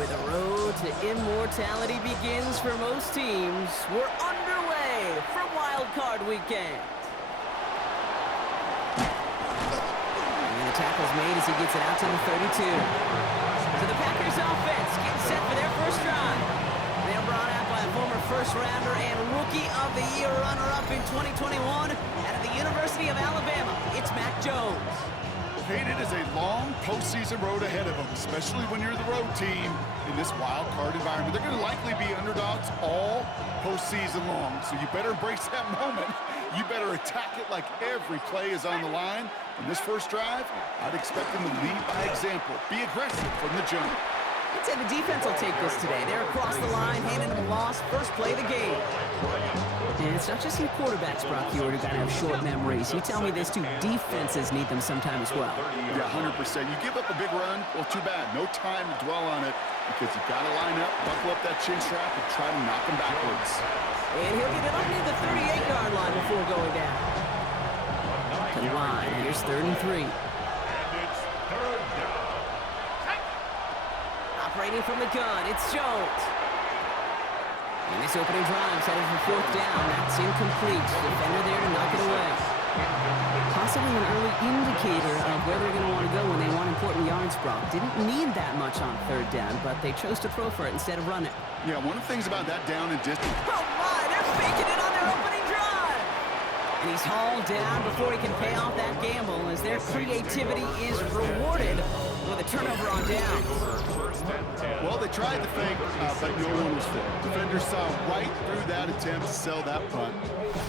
Where the road to immortality begins for most teams, we're underway for Wild Card Weekend. And the tackle's made as he gets it out to the 32. So the Packers offense getting set for their first drive. They're brought out by a former first-rounder and Rookie of the Year runner-up in 2021 out of the University of Alabama. It's Mac Jones. It is a long postseason road ahead of them, especially when you're the road team in this wild card environment. They're going to likely be underdogs all postseason long, so you better embrace that moment. You better attack it like every play is on the line. In this first drive, I'd expect them to lead by example. Be aggressive from the jump. I'd say the defense will take this today. They're across the line, handing them a loss, first play of the game. And it's not just your quarterbacks, Brock, you got to have short memories. You tell me this too, defenses need them sometime as well. Yeah, 100%. You give up a big run, well, too bad. No time to dwell on it because you've got to line up, buckle up that chin strap, and try to knock them backwards. And he'll get it up near the 38-yard line before going down. To the line, here's 3rd and 3. Operating from the gun, it's Jones. And this opening drive headed for 4th down. That's incomplete. Defender there to knock it away. Possibly an early indicator of where they're going to want to go when they want important yards, Brock. Didn't need that much on 3rd down, but they chose to throw for it instead of run it. Yeah, one of the things about that down and distance. Oh my, they're faking it on their opening drive. And he's hauled down before he can pay off that gamble as their creativity is rewarded with a turnover on down. Well, they tried to fake, but no one was fit. Defenders saw right through that attempt to sell that punt.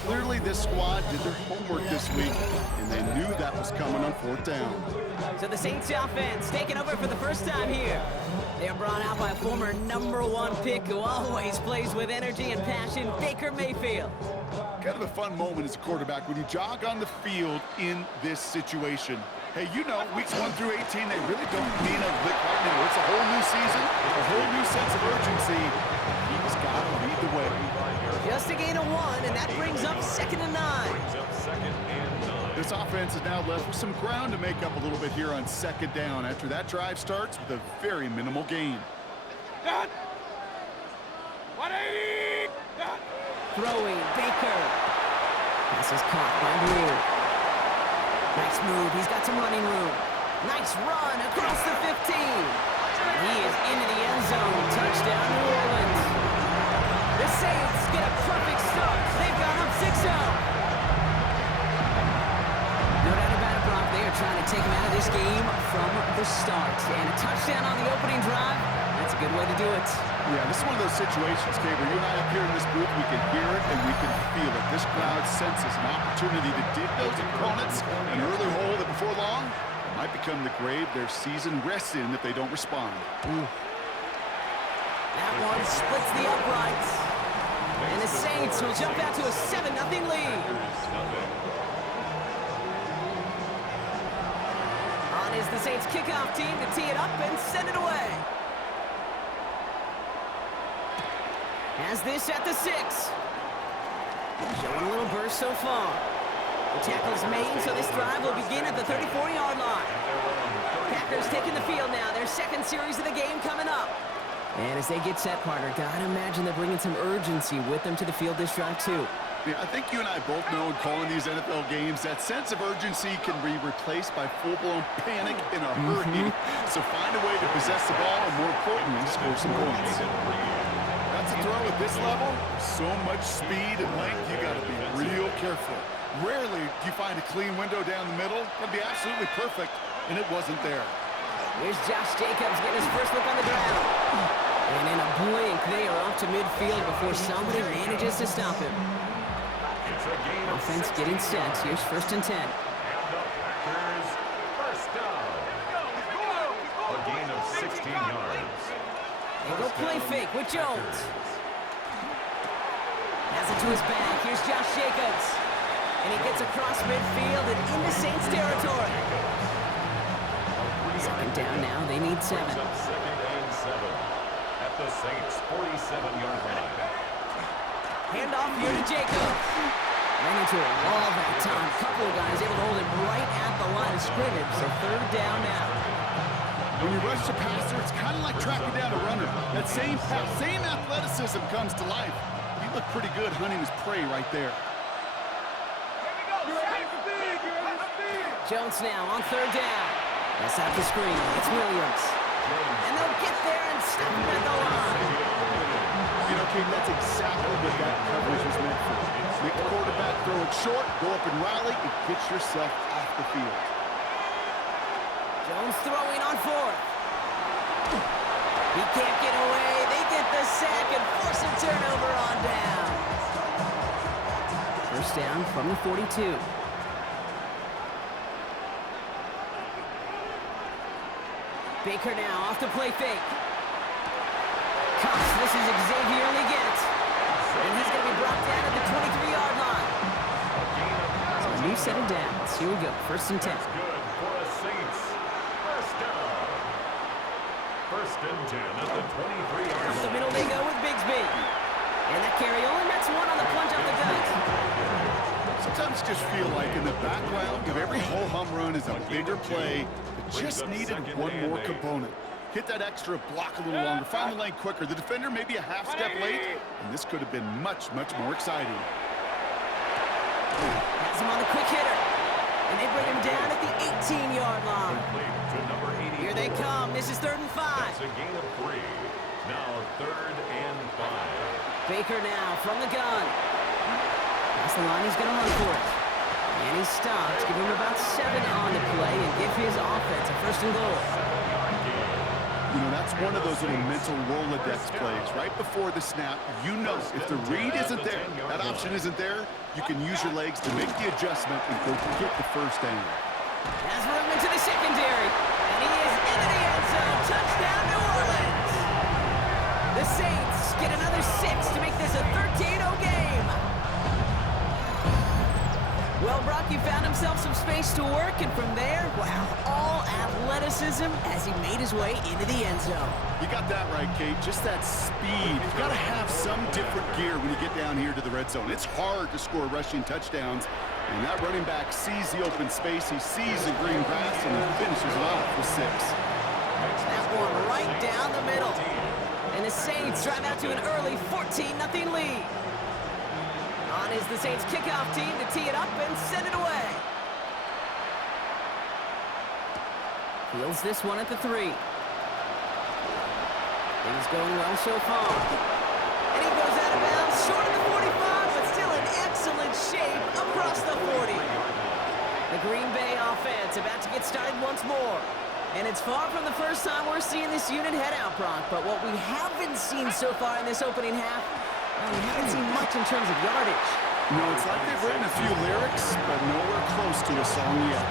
Clearly, this squad did their homework this week, and they knew that was coming on 4th down. So the Saints offense taking over for the first time here. They are brought out by a former #1 pick who always plays with energy and passion, Baker Mayfield. Kind of a fun moment as a quarterback when you jog on the field in this situation. Hey, you know, weeks 1 through 18, they really don't mean a lick right now. It's a whole new season, a whole new sense of urgency. He's got to lead the way. Just a gain of 1, and that brings up 2nd and 9. This offense is now left with some ground to make up a little bit here on 2nd down after that drive starts with a very minimal gain. Throwing, Baker. Pass is caught by Brewer. Nice move. He's got some running room. Nice run across the 15. And he is into the end zone. Touchdown, New Orleans. The Saints get a perfect start. They've gone up 6-0. No doubt about it, Brock. They are trying to take him out of this game from the start. And a touchdown on the opening drive. That's a good way to do it. Yeah, this is one of those situations, Kate, where you and I up here in this booth, we can hear it and we can feel it. This crowd senses an opportunity to dig those opponents an early hole that before long might become the grave their season rests in if they don't respond. That one splits the uprights. And the Saints will jump out to a 7-0 lead. On is the Saints kickoff team to tee it up and send it away. Has this at the 6. Showing a little burst so far. The tackle's made, so this drive will begin at the 34-yard line. Packers taking the field now. Their 2nd series of the game coming up. And as they get set, partner, gotta imagine they're bringing some urgency with them to the field this drive, too. Yeah, I think you and I both know in calling these NFL games that sense of urgency can be replaced by full-blown panic in a hurry. So find a way to possess the ball and, more importantly, score some points. That's a throw at this level. So much speed and length, you got to be real careful. Rarely do you find a clean window down the middle. That'd be absolutely perfect, and it wasn't there. Here's Josh Jacobs getting his first look on the ground. And in a blink, they are off to midfield before somebody manages to stop him. Offense getting set. Here's 1st and 10. First down. A gain of 16 yards. They go play fake with Jones. Has it to his back. Here's Josh Jacobs. And he gets across midfield and into Saints territory. 2nd down now. They need 7. 2nd and 7 at the Saints 47-yard line. Handoff here to Jacobs. Ran into a wall that time. A couple of guys able to hold it right at the line of scrimmage. So 3rd down now. When you rush the passer, it's kind of like tracking down a runner. That same athleticism comes to life. He looked pretty good hunting his prey right there. Jones now on third down. That's out the screen. It's Williams. And they'll get there and stop him at the line. You know, King, that's exactly what that coverage was meant for. Make the quarterback throw it short, go up and rally, and get yourself off the field. Jones throwing on fourth. He can't get away. They get the sack and force a turnover on down. First down from the 42. Baker now off the play fake. Cox, this is Xavier Leggett. And he's going to be brought down at the 23-yard line. So a new set of downs. Here we go, first and 10. That's good for a Saints. First down. First and 10 at the 23-yard Up the line. middle they go with Bigsby. And that carry only nets one on the plunge up the gut. Sometimes just feel like in the background of every ho-hum run is a bigger play that just needed one more component. Hit that extra block a little longer, find the lane quicker. The defender may be a half step late, and this could have been much, much more exciting. Has him on the quick hitter. And they bring him down at the 18-yard line. To number 80. Here they come. This is 3rd and 5. It's a gain of 3. Now 3rd and 5. Baker now from the gun. That's the line he's going to run for it. And he stops. Give him about 7 on the play and give his offense a first and goal. You know, that's one of those little mental Rolodex plays. Right before the snap, you know if the read isn't there, that option isn't there, you can use your legs to make the adjustment and go get the first down. Has room into the secondary. And he is into the end zone. Touchdown, New Orleans. The Saints get another 6 to make this a 13-0 game. Well, Brock, he found himself some space to work, and from there, wow, all athleticism as he made his way into the end zone. You got that right, Kate. Just that speed. You've got to have some different gear when you get down here to the red zone. It's hard to score rushing touchdowns, and that running back sees the open space, he sees the green grass, and he finishes it off with 6. That one right down the middle. And the Saints drive out to an early 14-0 lead. On is the Saints kickoff team to tee it up and send it away. Fields this one at the 3. Things going well so far. And he goes out of bounds, short of the 45, but still in excellent shape across the 40. The Green Bay offense about to get started once more. And it's far from the first time we're seeing this unit head out, Brock, but what we haven't seen so far in this opening half, we haven't seen much in terms of yardage. No, it's like they've written a few lyrics, but nowhere close to a song yet.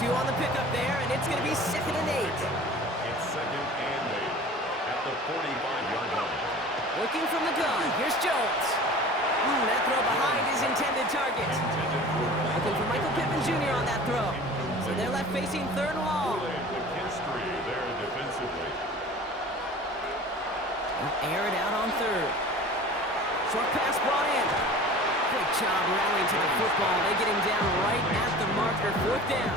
2 on the pickup there, and it's going to be 2nd and 8. It's 2nd and 8 at the 45-yard line. Looking from the gun, here's Jones. That throw behind his intended target. Looking for Michael Pittman Jr. on that throw. So they're left facing 3rd and long. McKinstry there defensively. Air it out on 3rd. Short pass brought in. Great job rallying to the football. They get him down right at the marker. 4th down.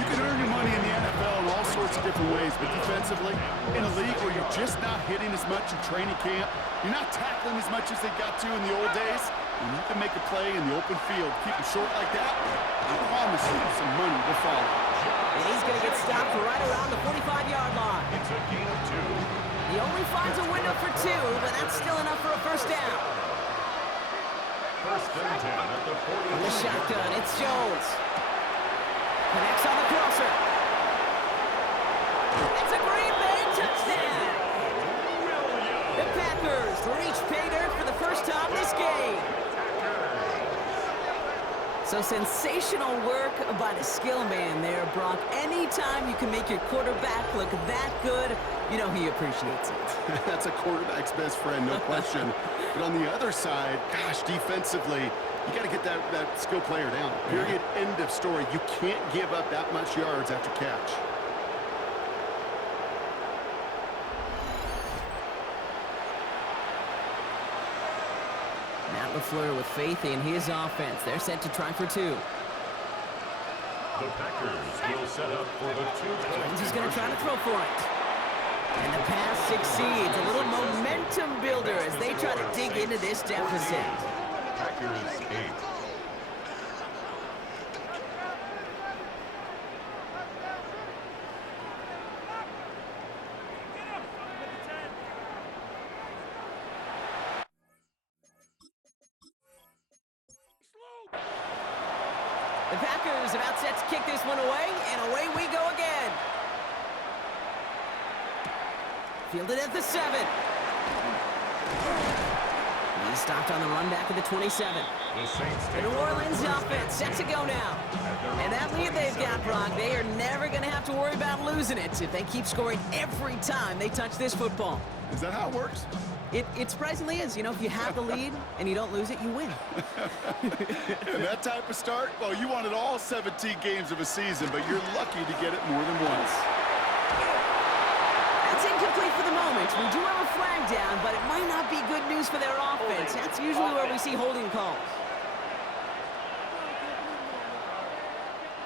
You can earn your money in the NFL in all sorts of different ways, but defensively, in a league where you're just not hitting as much in training camp, you're not tackling as much as they got to in the old days, and you can make a play in the open field, keep it short like that, I promise you some money will follow. And he's going to get stopped right around the 45-yard line. It's a gain of 2. He only finds a window for 2, but that's still enough for a first down. First and 10 at the 40. On the shotgun, it's Jones. Connects on the crosser. It's a Green Bay touchdown. The Packers reach pay dirt for the first time this game. So sensational work by the skill man there, Brock. Anytime you can make your quarterback look that good, you know he appreciates it. That's a quarterback's best friend, no question. But on the other side, gosh, defensively, you got to get that skill player down. Period, end of story. You can't give up that much yards after catch. Matt LaFleur with faith in his offense. They're set to try for 2. The Packers will set up for the two-point He's going to try to throw for it. And the pass succeeds. A little momentum builder as they try to dig into this deficit. Packers 8. The Packers about set to kick this one away, and away we go again. Fielded at the 7. He's stopped on the run back at the 27. The New Orleans offense set to go now. And that lead they've got, Brock, they are never going to have to worry about losing it if they keep scoring every time they touch this football. Is that how it works? It surprisingly is. You know, if you have the lead and you don't lose it, you win. And that type of start, well, you wanted all 17 games of a season, but you're lucky to get it more than once. That's incomplete for the moment. We do have a flag down, but it might not be good news for their offense. That's usually where we see holding calls.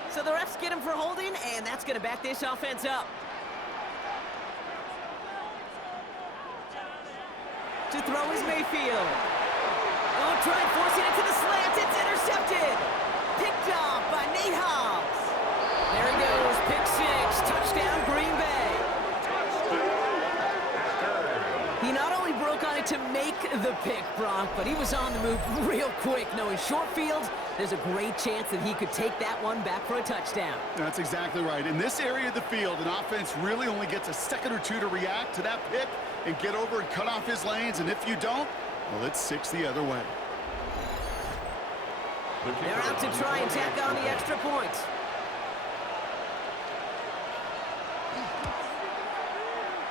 So the refs get him for holding, and that's going to back this offense up. To throw is Mayfield. Oh, try forcing it to the slant. It's intercepted. Picked off by Nate Hobbs. There he goes. Pick 6. Touchdown, Green Bay. He not only broke on it to make the pick, Brock, but he was on the move real quick. Knowing short field, there's a great chance that he could take that one back for a touchdown. That's exactly right. In this area of the field, an offense really only gets a second or two to react to that pick and get over and cut off his lanes, and if you don't, well, it's 6 the other way. They're out to try and tack on the extra point.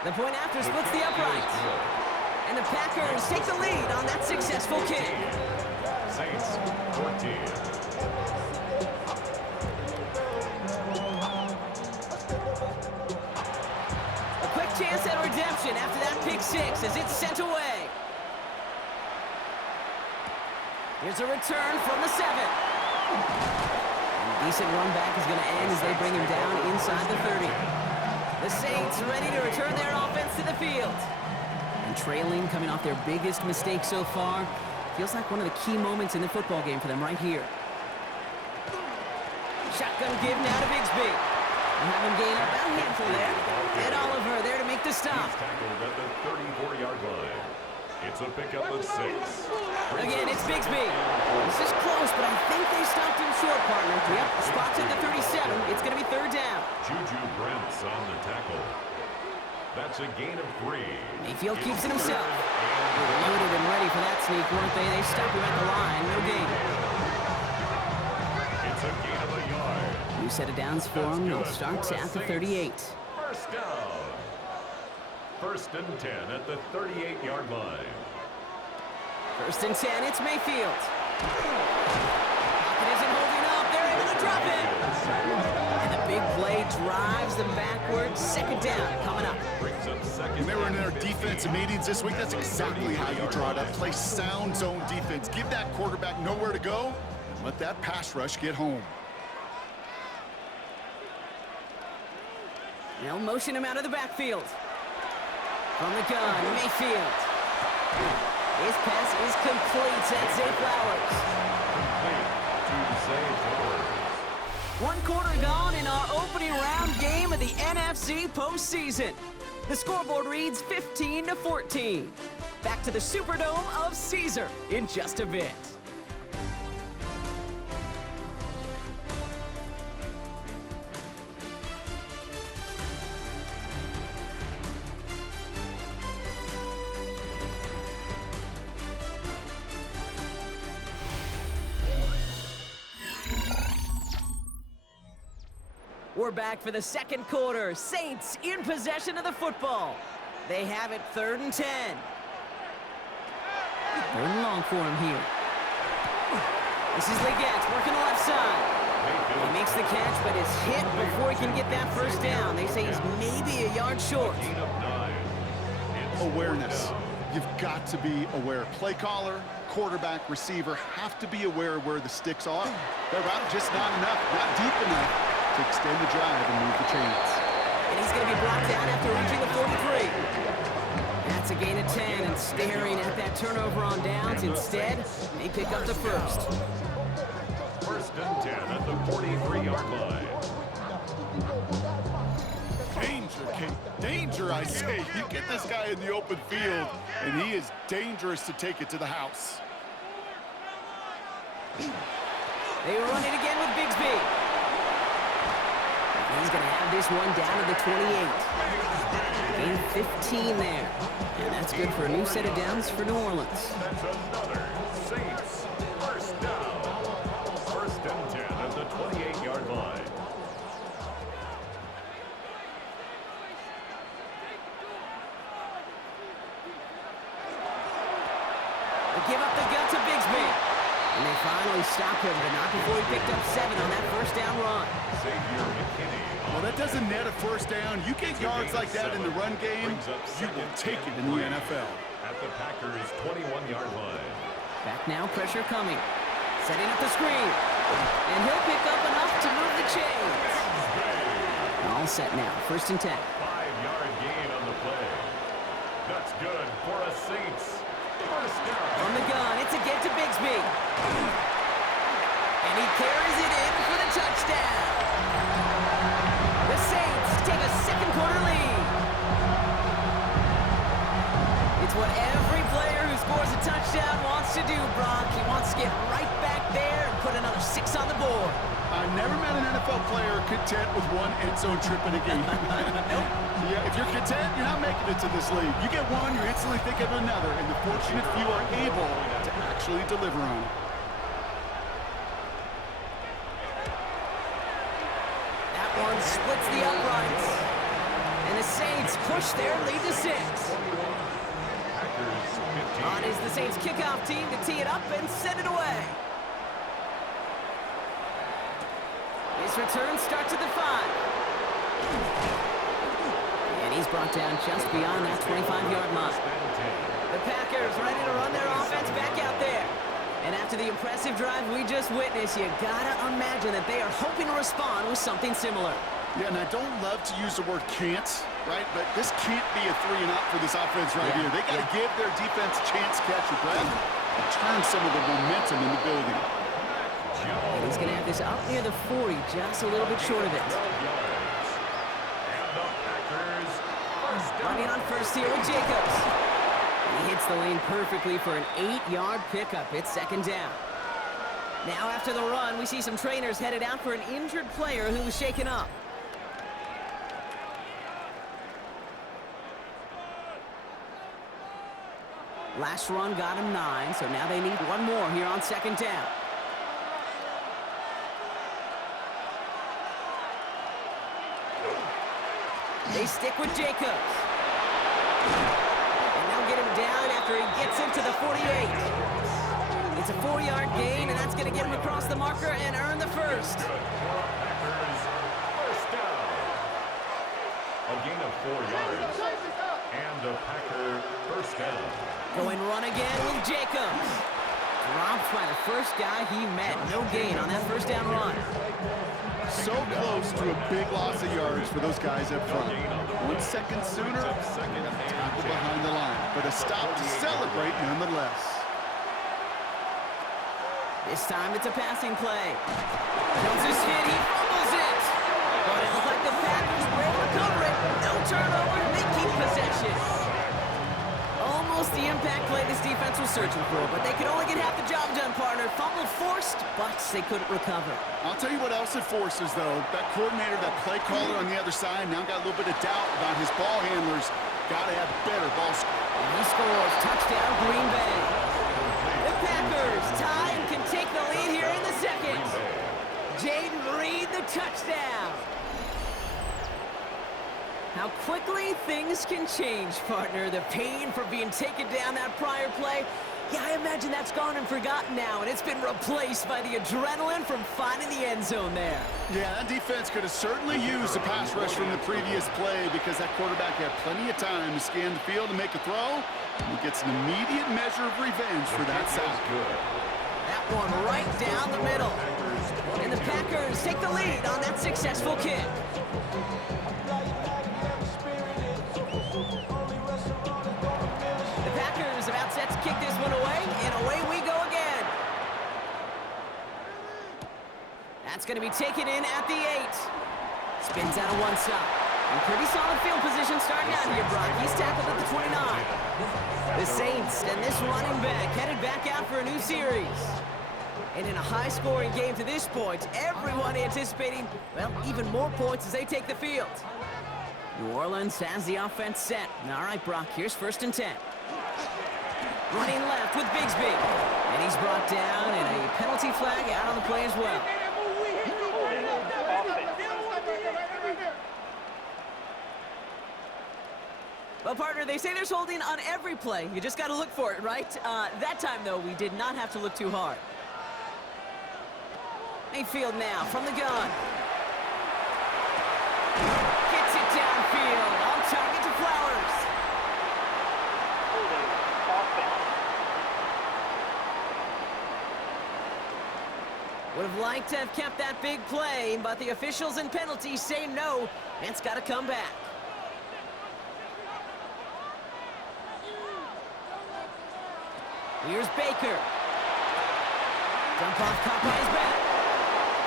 The point after splits the upright. And the Packers take the lead on that successful kick. Saints 14. Chance at redemption after that pick 6 as it's sent away. Here's a return from the 7. And a decent run back is going to end as they bring him down inside the 30. The Saints ready to return their offense to the field. And trailing, coming off their biggest mistake so far, feels like one of the key moments in the football game for them right here. Shotgun give now to Bigsby. And have him gain about a handful there. Ed Oliver there to make the stop. He's tackled at the 34-yard line. It's a pickup of 6. Again, it's Bigsby. This is close, but I think they stopped him short, partner. Yep, spots at the 37. It's going to be 3rd down. Juju Brents on the tackle. That's a gain of 3. Mayfield keeps it himself. They were loaded and ready for that sneak, weren't they? They stopped him at the line. No gain. It's a gain of a yard. New set of downs for him. They'll start at the 38. First down. 1st and 10 at the 38-yard line. 1st and 10, it's Mayfield. Pocket isn't holding up. They're able to drop it. And the big play drives them backwards. 2nd down coming up. Brings up 2nd. When they were in their defensive meetings this week, that's exactly how you draw it up. Play sound zone defense. Give that quarterback nowhere to go, and let that pass rush get home. They'll motion him out of the backfield. From the gun, Mayfield. His pass is complete. That's Zay Flowers. One quarter gone in our opening round game of the NFC postseason. The scoreboard reads 15-14. Back to the Superdome of Caesar in just a bit. We're back for the 2nd quarter. Saints in possession of the football. They have it 3rd and 10. 3rd and long for him here. This is Leggett working the left side. He makes the catch, but is hit before he can get that 1st down. They say he's maybe a yard short. Awareness. You've got to be aware. Play caller, quarterback, receiver have to be aware of where the sticks are. Their route just not enough, not deep enough. to extend the drive and move the chains. And he's going to be brought down after reaching the 43. That's a gain of 10, and staring at that turnover on downs. Instead, they pick up the first. First and 10 at the 43-yard line. Danger, Kate. Danger, I say. You get this guy in the open field, and he is dangerous to take it to the house. They run it again with Bigsby. He's going to have this one down to the 28. Gain 15 there. And that's good for a new set of downs for New Orleans. That's another Saints first down. First and 10 at the 28-yard line. They give up the gut to Bigsby. And they finally stop him, but not before he picked up 7 on that first down run. Well, that doesn't net a first down. You get yards like that in the run game, you will take it in the NFL. At the Packers' 21-yard line. Back now, pressure coming. Setting up the screen. And he'll pick up enough to move the chains. All set now, first and 10. 5-yard gain on the play. That's good for a Saints first down. From the gun, it's a get to Bigsby. And he carries it in for the touchdown. The Saints take a second quarter lead. It's what every player who scores a touchdown wants to do, Brock. He wants to get right back there and put another 6 on the board. I've never met an NFL player content with one end zone trip in a game. Yeah, if you're content, you're not making it to this league. You get one, you're instantly thinking of another, and the fortunate few are able to actually deliver on it. That one splits the uprights. And the Saints push their lead to 6. On is the Saints kickoff team to tee it up and send it away. His return starts at the 5. And he's brought down just beyond that 25-yard line. The Packers ready to run their offense back out there. And after the impressive drive we just witnessed, you gotta imagine that they are hoping to respond with something similar. Yeah, and I don't love to use the word can't, right? But this can't be a 3-and-out for this offense right here. They got to give their defense a chance to catch your breath and turn some of the momentum in the building. And he's going to have this up near the 40, just a little bit short of it. Running on first here with Jacobs. He hits the lane perfectly for an 8-yard pickup. It's second down. Now after the run, we see some trainers headed out for an injured player who was shaken up. Last run got him 9, so now they need one more here on second down. They stick with Jacobs. And they'll get him down after he gets into the 48. It's a 4-yard gain, and that's going to get him across the marker and earn the first. First down. A gain of 4 yards. And a Packer first down. Going run again with Jacobs. Dropped by the first guy he met. No gain on that first down run. So close to a big loss of yards for those guys up front. 1 second sooner, tackle behind the line. But a stop to celebrate nonetheless. This time it's a passing play. Jones is hit, he fumbles it. But it looks like the Packers will recover it. No turnover, they keep possession. Almost the impact play this defense was searching for, but they could only get half the job done, partner. Fumble forced, but they couldn't recover. I'll tell you what else it forces, though. That coordinator, that play caller on the other side, now got a little bit of doubt about his ball handlers. Got to have better ball skills. And he scores. Touchdown, Green Bay. The Packers tie and can take the lead here in the second. Jaden Reed, the touchdown. How quickly things can change, partner. The pain for being taken down that prior play, yeah, I imagine that's gone and forgotten now, and it's been replaced by the adrenaline from finding the end zone there. Yeah, that defense could have certainly used a pass rush from the previous play because that quarterback had plenty of time to scan the field and make a throw. And he gets an immediate measure of revenge for that sack. That one right down the middle. And the Packers take the lead on that successful kick. The Packers about set to kick this one away, and away we go again. That's going to be taken in at the 8. Spins out of one side. And pretty solid field position starting out here, Brock. He's tackled at the 29. The Saints and this running back headed back out for a new series. And in a high-scoring game to this point, everyone anticipating, well, even more points as they take the field. New Orleans has the offense set. All right, Brock, here's 1st and 10. Running left with Bigsby. And he's brought down, and a penalty flag out on the play as well. Well, partner, they say there's holding on every play. You just got to look for it, right? That time, though, we did not have to look too hard. Mayfield now from the gun. Gets it downfield. On target to Flowers. Would have liked to have kept that big play, but the officials and penalties say no. And it's got to come back. Here's Baker. Dump off caught by his back.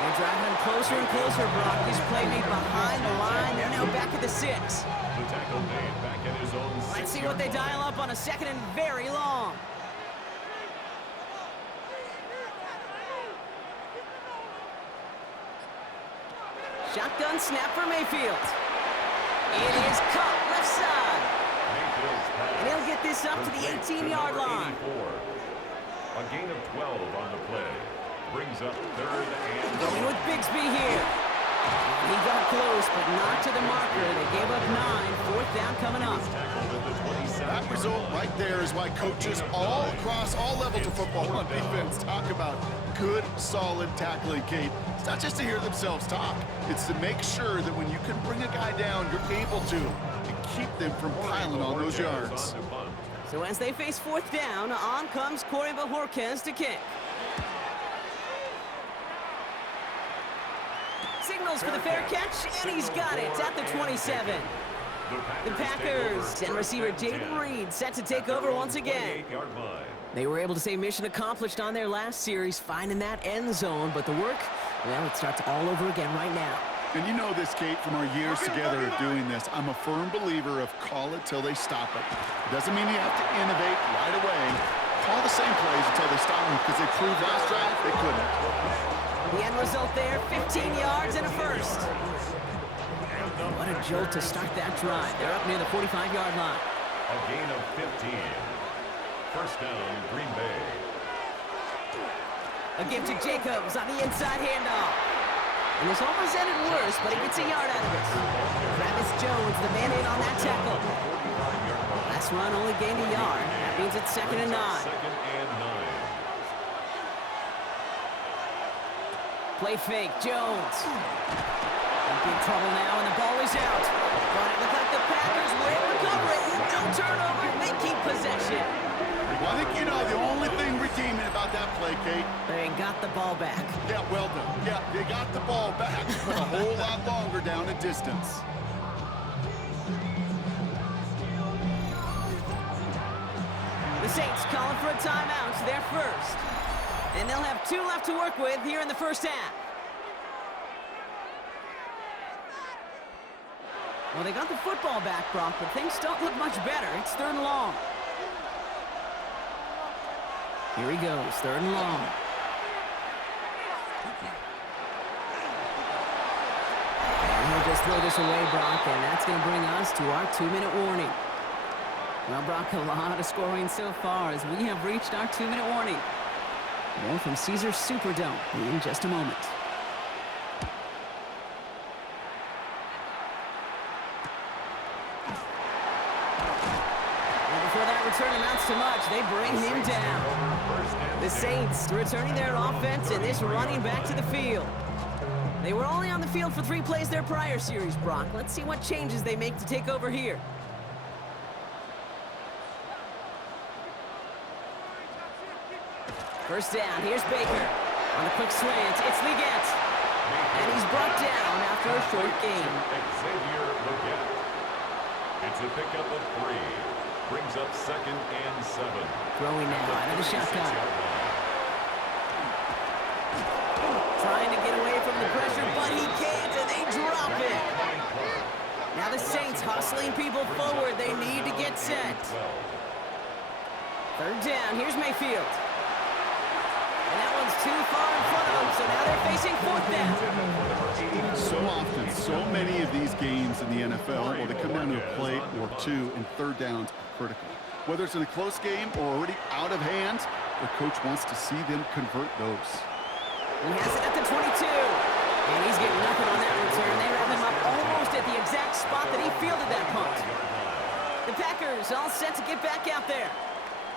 They're driving him closer and closer, Brock. This play made behind the line. They're now back at the 6. The tackle made back at his own 6. Let's see what they dial up on a 2nd and very long. Shotgun snap for Mayfield. It is caught left side. And he'll get this up to the 18-yard line. A gain of 12 on the play. Brings up 3rd and Going with Bigsby here. He got close, but not to the marker. They gave up 9. 4th down coming up. That result right there is why coaches all across all levels of football on defense talk about good, solid tackling, Kate. It's not just to hear themselves talk. It's to make sure that when you can bring a guy down, you're able to and keep them from piling on those yards. So as they face 4th down, on comes Corey Bajorquez to kick. Signals for the fair catch, and he's got it at the 27. The Packers and receiver Jaden Reed set to take over once again. They were able to say mission accomplished on their last series, finding that end zone, but the work, well, it starts all over again right now. And you know this, Kate, from our years together of doing this. I'm a firm believer of call it till they stop it. Doesn't mean you have to innovate right away. Call the same plays until they stop them, because they proved last drive they couldn't. The end result there, 15 yards and a 1st. What a jolt to start that drive. They're up near the 45-yard line. A gain of 15. 1st down, Green Bay. A give to Jacobs on the inside handoff. And this almost ended worse, but he gets a yard out of it. Travis Jones, the man in on that tackle. Last run only gained a yard. That means it's 2nd and 9. 2nd and 9. Play fake, Jones. In big trouble now, and the ball is out. But it looked like the Packers were able to cover it. No turnover, they keep possession. Well, I think you know the only thing redeeming about that play, Kate. They got the ball back. Yeah, well done. Yeah, they got the ball back, but a whole lot longer down a distance. The Saints calling for a timeout, their first. And they'll have 2 left to work with here in the 1st half. Well, they got the football back, Brock, but things don't look much better. It's 3rd and long. Here he goes, 3rd and long. And he'll just throw this away, Brock, and that's going to bring us to our 2-minute warning. Well, Brock, a lot of scoring so far as we have reached our 2-minute warning. More from Caesars Superdome in just a moment. And before that return amounts to much, they bring him down. The Saints returning their offense and this running back to the field. They were only on the field for 3 plays their prior series, Brock. Let's see what changes they make to take over here. First down, here's Baker. On the quick slant, it's Leggett. And he's brought down after a short gain. It's a pickup of 3. Brings up 2nd and 7. Throwing now out of the shotgun. Trying to get away from the pressure, but he can't, and they drop it. Now the Saints hustling people forward. They need to get set. 3rd down. Here's Mayfield. And that one's too far in front of them, so now they're facing 4th down. So often, so many of these games in the NFL, well, they come down to a play or 2, and 3rd downs are critical. Whether it's in a close game or already out of hand, the coach wants to see them convert those. He has it at the 22. And he's getting nothing on that return. They wrap him up almost at the exact spot that he fielded that punt. The Packers all set to get back out there.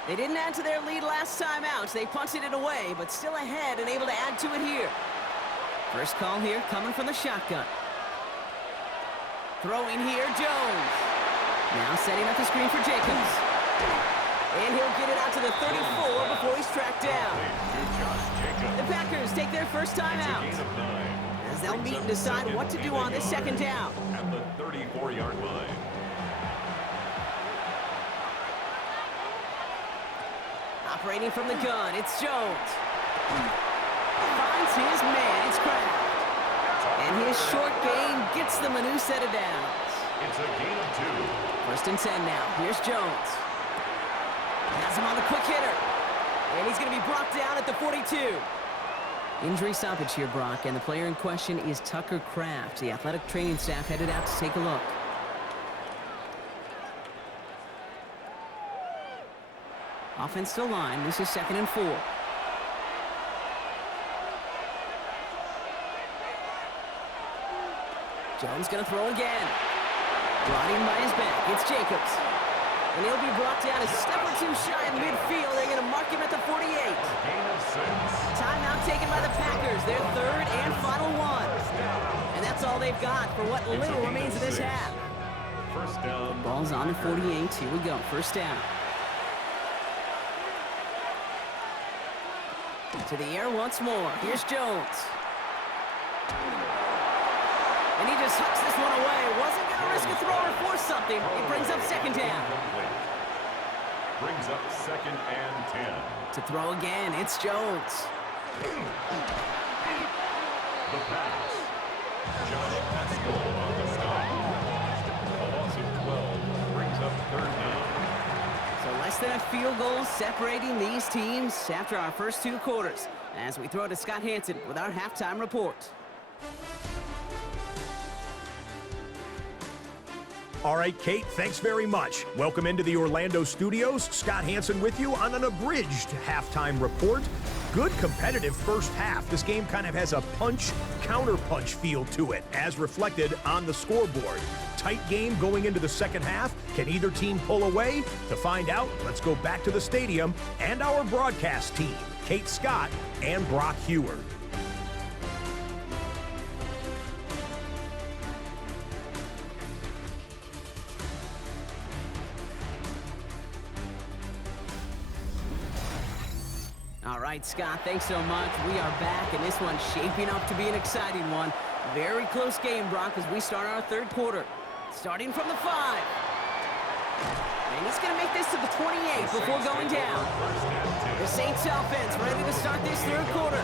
They didn't add to their lead last time out. They punted it away, but still ahead and able to add to it here. First call here coming from the shotgun. Throwing here, Jones. Now setting up the screen for Jacobs. And he'll get it out to the 34 before he's tracked down. The Packers take their first time out, as they'll meet and decide what to do on this 2nd down. At the 34-yard line. Operating from the gun, it's Jones. Finds his man, it's Kraft. And his short gain gets them a new set of downs. It's a gain of 2. 1st and 10 now. Here's Jones. Has him on the quick hitter. And he's going to be brought down at the 42. Injury stoppage here, Brock, and the player in question is Tucker Kraft. The athletic training staff headed out to take a look. Offense still line. This is 2nd and 4. Jones going to throw again. Brought in by his back. It's Jacobs. And he'll be brought down a step or 2 shy of midfield. They're going to mark him at the 48. Gain of 6. Timeout taken by the Packers. Their 3rd and final one. And that's all they've got for what little remains of this half. First down. Ball's on the 48. Here we go. First down. To the air once more. Here's Jones. And he just hucks this one away. Wasn't going to risk a throw or force something. It brings up 2nd down. Brings up 2nd and 10. To throw again, it's Jones. The pass. Josh Pascal on the stop. A loss of 12 brings up 3rd down. So less than a field goal separating these teams after our first 2 quarters. As we throw to Scott Hansen with our halftime report. All right, Kate, thanks very much. Welcome into the Orlando studios. Scott Hansen with you on an abridged halftime report. Good competitive first half. This game kind of has a punch-counter-punch feel to it, as reflected on the scoreboard. Tight game going into the 2nd half. Can either team pull away? To find out, let's go back to the stadium and our broadcast team, Kate Scott and Brock Heward. All right, Scott, thanks so much. We are back, and this one's shaping up to be an exciting one. Very close game, Brock, as we start our 3rd quarter. Starting from the 5. And he's going to make this to the 28 before going down. The Saints offense ready to start this 3rd quarter.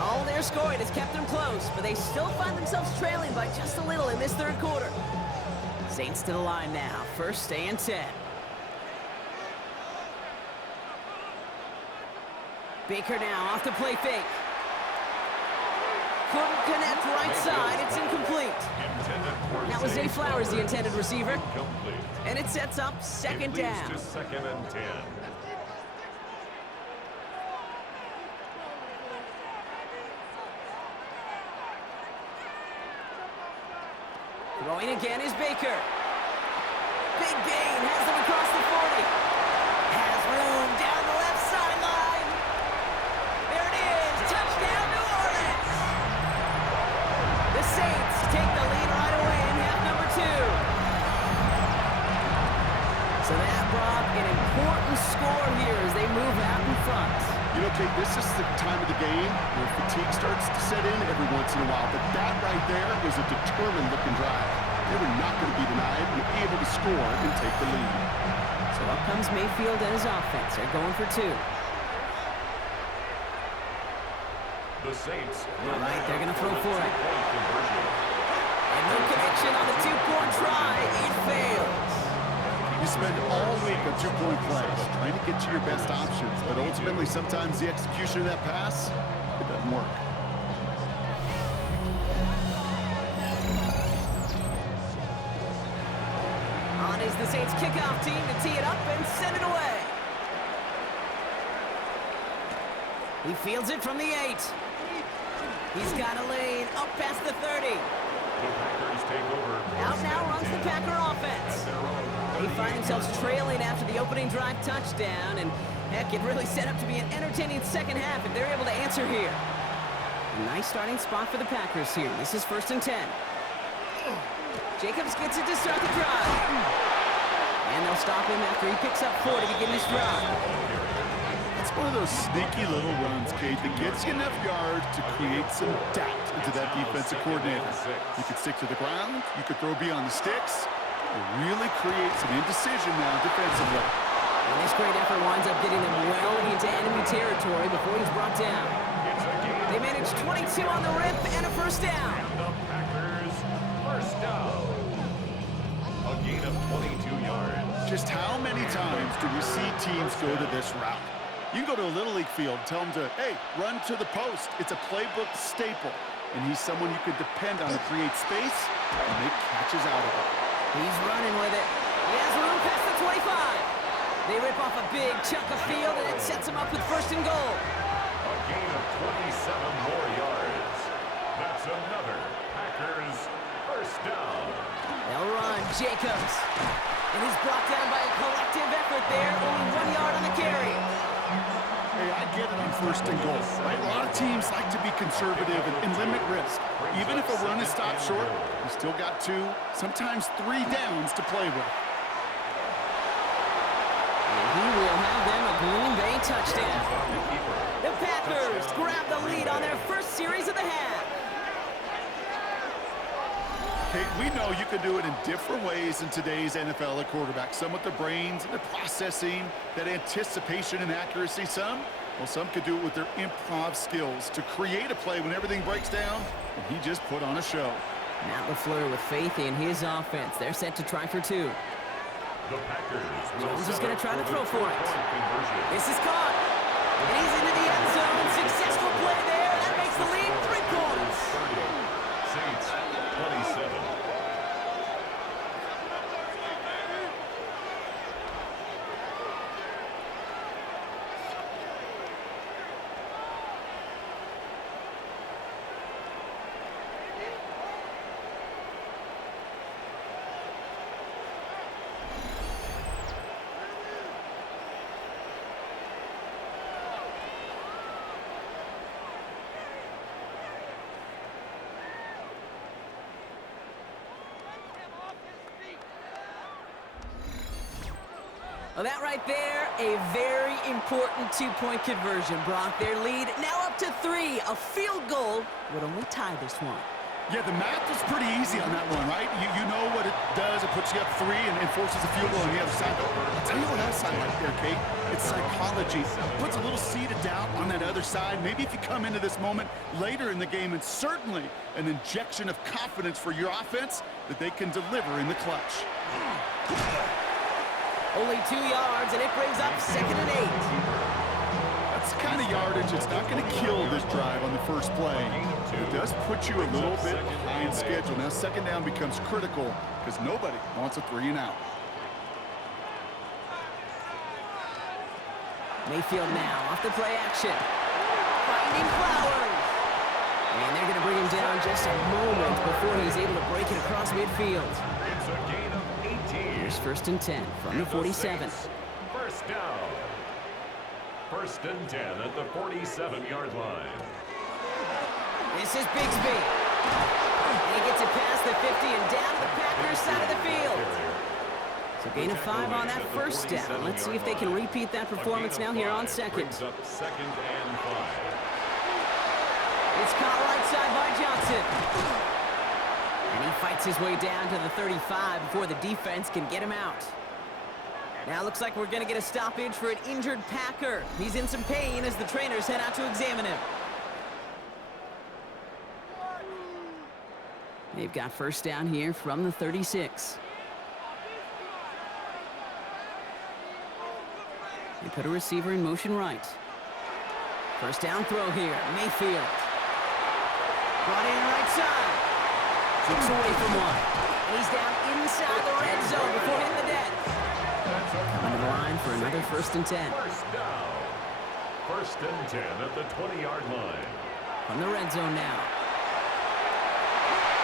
All their scoring has kept them close, but they still find themselves trailing by just a little in this 3rd quarter. Saints to the line now. 1st and 10. Baker now off the play fake. Couldn't connect right side. It's incomplete. That was Zay Flowers, the intended receiver. And it sets up 2nd down. 2nd and 10. Throwing again is Baker. Big gain. Has them across the 40. Has room down the left sideline. There it is. Touchdown, New Orleans. The Saints take the lead right away in half number 2. So that brought an important score here as they move out in front. You know, Kate, this is the time of the game where fatigue starts to set in every once in a while, but that right there was a determined-looking drive. They were not going to be denied and able to score and take the lead. So up comes Mayfield and his offense. They're going for two. The Saints. All right, they're going to throw for it. And no connection on the two-point try. It fails. You spend all week on two-point plays trying to get to your best options, but ultimately sometimes the execution of that pass, it doesn't work. On is the Saints kickoff team to tee it up and send it away. He fields it from the 8. He's got a lane up past the 30. The Packers take over. Out now runs the Packer offense. They find themselves trailing after the opening drive touchdown, and heck, it really set up to be an entertaining second half if they're able to answer here. A nice starting spot for the Packers here. This is 1st and 10. Jacobs gets it to start the drive. And they'll stop him after he picks up 4 to begin this drive. It's one of those sneaky little runs, Kate, that gets you enough yards to create some doubt into that defensive coordinator. You could stick to the ground, you could throw beyond the sticks. It really creates some indecision now defensively. And this great effort winds up getting them well into enemy territory before he's brought down. They manage 22 on the rip and a first down. And the Packers first down. A gain of 22 yards. Just how many times do we see teams go to this route? You can go to a Little League field, tell them to, hey, run to the post. It's a playbook staple. And he's someone you could depend on to create space and make catches out of it. He's running with it. He has room past the 25. They rip off a big chunk of field, and it sets him up with 1st and goal. A gain of 27 more yards. That's another Packers first down. They'll run. Jacobs. And he's brought down by a collective effort there. Only 1 yard on the carry. Hey, I get it on 1st and goal, right? A lot of teams like to be conservative and limit risk. Even if a run is stopped short, you still got 2, sometimes 3 downs to play with. And he will have them a Green Bay touchdown. The Packers grab the lead on their first series of the half. Kate, we know you can do it in different ways in today's NFL at quarterback. Some with their brains, their processing, that anticipation and accuracy. Some could do it with their improv skills to create a play when everything breaks down, and he just put on a show. Matt LaFleur with faith in his offense. They're set to try for 2. The Packers. Jones is going to try to throw for it. This is caught. And he's into the end zone. Successful play there. That makes the lead 3 points. Saints 27. Well, that right there, a very important 2-point conversion. Brought their lead now up to 3. A field goal would only tie this one. Yeah, the math is pretty easy on that one, right? You know what it does. It puts you up 3 and forces a field goal on the other side. I'll tell you what else I like there, Kate. It's psychology. It puts a little seed of doubt on that other side. Maybe if you come into this moment later in the game, and certainly an injection of confidence for your offense that they can deliver in the clutch. Only 2 yards, and it brings up 2nd and 8. That's the kind of yardage that's not going to kill this drive on the first play. It does put you a little bit behind schedule. Now 2nd down becomes critical because nobody wants a 3 and out. Mayfield now off the play action. Finding Flowers. And they're going to bring him down just a moment before he's able to break it across midfield. It's a gain of 18. Here's 1st and 10 from the 47. First down. 1st and 10 at the 47-yard line. This is Bigsby. And he gets it past the 50 and down to the Packers side of the field. So Gain of 5 on that first down. Let's see if they can repeat that performance now here on second. Brings up 2nd and 5. It's caught right side by Johnson. And he fights his way down to the 35 before the defense can get him out. Now looks like we're going to get a stoppage for an injured Packer. He's in some pain as the trainers head out to examine him. They've got first down here from the 36. They put a receiver in motion right. First down throw here, Mayfield. Brought in right side. Kicks away from one. And he's down inside the red zone before hitting the deck. Coming to the line for another 1st and 10. First down. 1st and 10 at the 20-yard line. From the red zone now.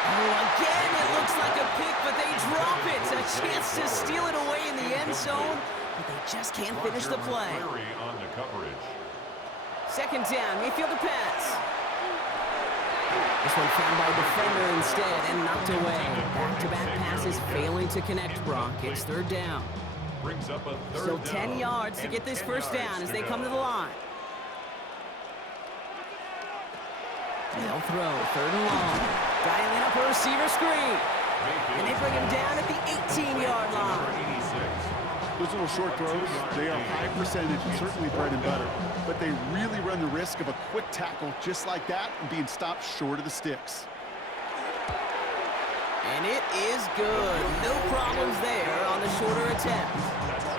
Oh, again, it looks like a pick, but they drop it. A chance to steal it away in the end zone, but they just can't finish the play. On the coverage. 2nd down, Mayfield to pass. This one found by a defender instead and knocked away. Back-to-back passes failing to connect, Brock. It's 3rd down. Brings up a 3rd Still down 10 yards to get this first down as they come to the line. They'll throw, 3rd and long. Dialing up a receiver screen. And they bring him down at the 18-yard line. Those little short throws, they are high percentage and certainly bread and butter. But they really run the risk of a quick tackle just like that and being stopped short of the sticks. And it is good. No problems there on the shorter attempt.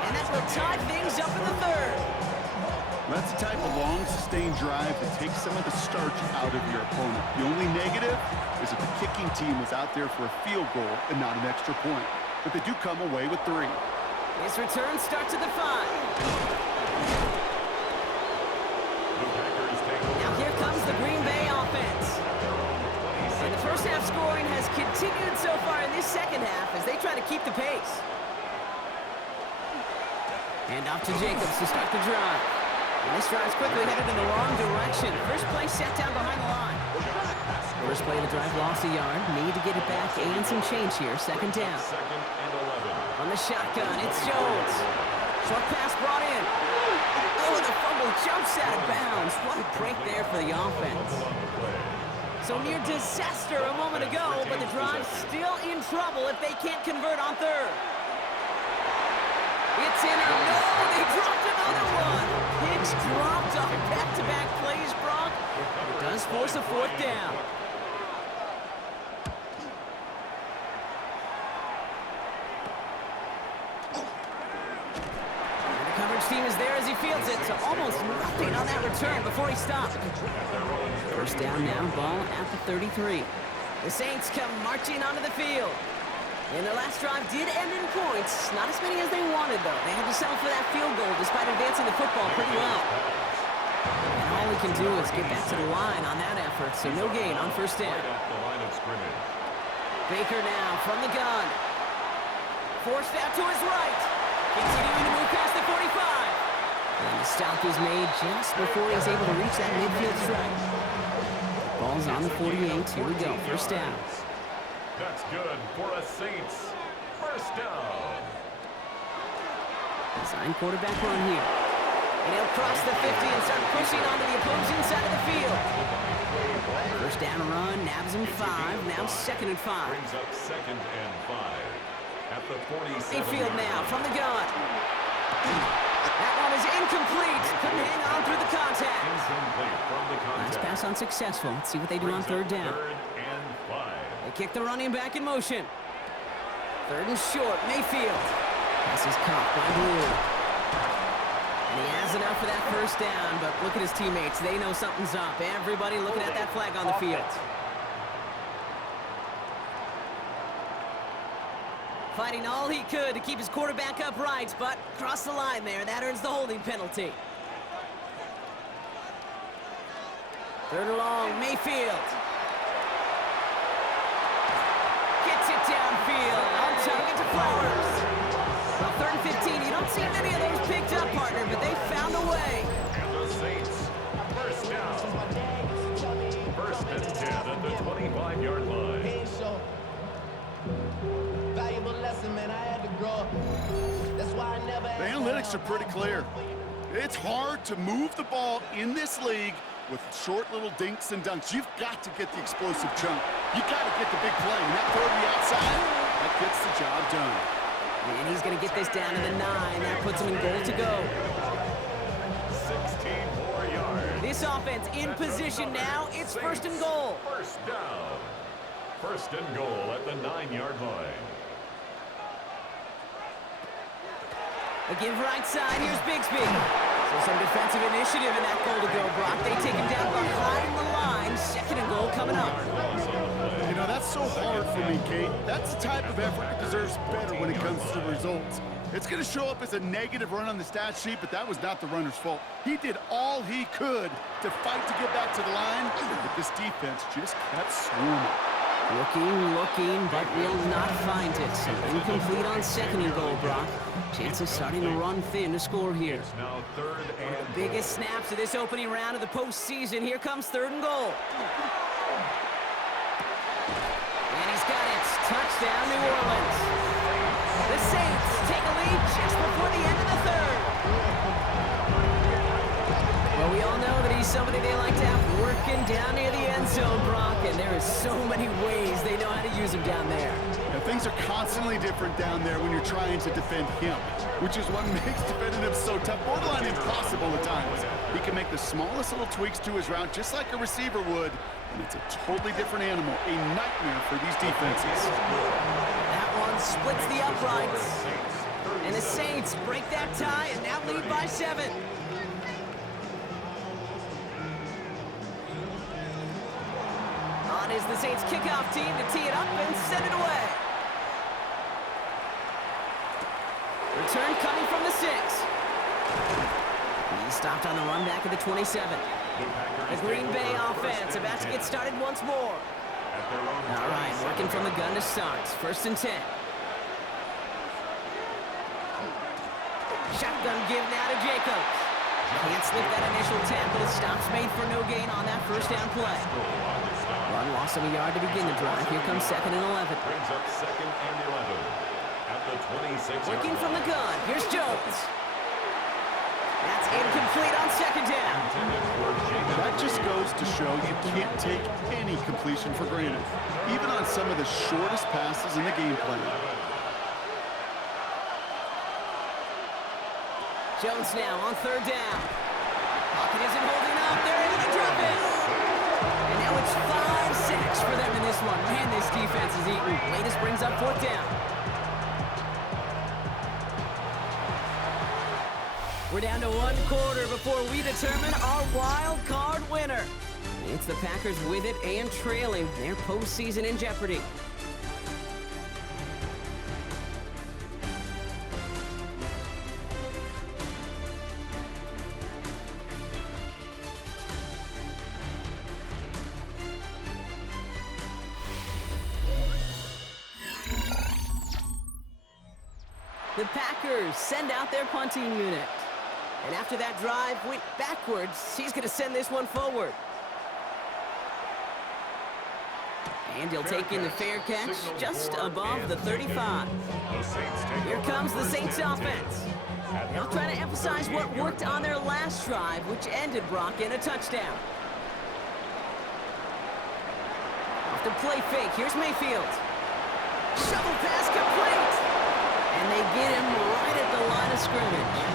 And that will tie things up in the 3rd. That's the type of long, sustained drive that takes some of the starch out of your opponent. The only negative is that the kicking team was out there for a field goal and not an extra point. But they do come away with 3. This return starts at the 5. Now here comes the Green Bay offense. And the first half scoring has continued so far in this second half as they try to keep the pace. And off to Jacobs to start the drive. And this drive's quickly headed in the wrong direction. First play set down behind the line. First play of the drive lost a yard. Need to get it back and some change here. 2nd down. 2nd and 11. On the shotgun, it's Jones. Short pass brought in. Oh, the fumble jumps out of bounds. What a break there for the offense. So near disaster a moment ago, but the drive's still in trouble if they can't convert on 3rd. It's in. No, they dropped another one. Hicks dropped on back-to-back plays, Brock. It does force a 4th down. And the coverage team is there as he fields it, so almost nothing on that return before he stopped. First down now, ball at the 33. The Saints come marching onto the field. And their last drive did end in points. Not as many as they wanted, though. They had to settle for that field goal despite advancing the football pretty well. And all he can do is get back to the line on that effort, so no gain on first down. Baker now from the gun. Forced out to his right. Continuing to move past the 45. And the stop is made just before he's able to reach that midfield strike. Ball's on the 48. Here we go. First down. That's good for a Saints. First down. Design quarterback run here. And he'll cross the 50 and start pushing onto the opposing side of the field. First down run, nabs him 5. Now 2nd and 5. Brings up 2nd and 5. At the 47. Mayfield now from the gun. That one is incomplete. Couldn't hang on through the contact. Incomplete from the Last contact. pass unsuccessful. Let's see what they do on 3rd down. 3rd and 5. They kick the running back in motion. 3rd and short, Mayfield. Pass is caught by Blue. And he has enough for that first down, but look at his teammates. They know something's up. Everybody looking at that flag on the field. Fighting all he could to keep his quarterback upright, but crossed the line there. That earns the holding penalty. 3rd and long, Mayfield. Gets it downfield. On target to Flowers. Well, 3rd and 15. You don't see many of those picked up, partner, but they found a way. And the Saints, first down. 1st and 10 at the 25-yard line. Valuable lesson, man. I had to The analytics are pretty clear. It's hard to move the ball in this league with short little dinks and dunks. You've got to get the explosive chunk. You got to get the big play. And that throw to the outside, that gets the job done. And he's going to get this down to the 9. That puts him in goal to go. 16 more yards. This offense in position now. It's first and goal. First down. First and goal at the 9-yard line. Again, right side. Here's Bigsby. So some defensive initiative in that goal to go, Brock. They take him down behind the line. Second and goal coming up. You know, that's so hard for me, Kate. That's the type of effort that deserves better when it comes to the results. It's going to show up as a negative run on the stat sheet, but that was not the runner's fault. He did all he could to fight to get back to the line, but this defense just kept swarming. Looking, but will not find it. So incomplete on second and goal, Brock. Chances starting to run thin to score here. It's now third and The biggest snaps of this opening round of the postseason. Here comes third and goal. And he's got it. Touchdown, New Orleans. The Saints take a lead just before the end of the third. Well, we all know that he's somebody they like to have working down near the end zone, Brock, and there is so many ways they know how to use him down there. Yeah, things are constantly different down there when you're trying to defend him, which is what makes defending him so tough, borderline impossible at times. He can make the smallest little tweaks to his route just like a receiver would, and it's a totally different animal, a nightmare for these defenses. That one splits the uprights, and the Saints break that tie and now lead by 7. On is the Saints kickoff team to tee it up and send it away. Return coming from the 6. He stopped on the run back at the 27. The Green Bay offense about to get started once more. All right, working from the gun to start. First and 10. Shotgun give now to Jacobs. Can't slip that initial tackle. Stops made for no gain on that first down play. Run loss of a yard to begin the drive. Here comes second and 11. brings up second and 11 at the 26. Working from the gun. Here's Jones. That's incomplete on second down. That just goes to show you can't take any completion for granted, even on some of the shortest passes in the game plan. Jones now on third down. Pocket isn't holding up. They're into the drop in. And now it's 5 sacks for them in this one. Man, this defense is eating. Latest brings up fourth down. We're down to 1 quarter before we determine our wild card winner. It's the Packers with it and trailing. Their postseason in jeopardy. The Packers send out their punting unit. And after that drive went backwards, he's going to send this one forward. And he'll take in the fair catch just above the 35. Here comes the Saints offense. Now trying to emphasize what worked on their last drive, which ended Brock in a touchdown. Off the play fake, here's Mayfield. Shovel pass complete. And they get him right at the line of scrimmage.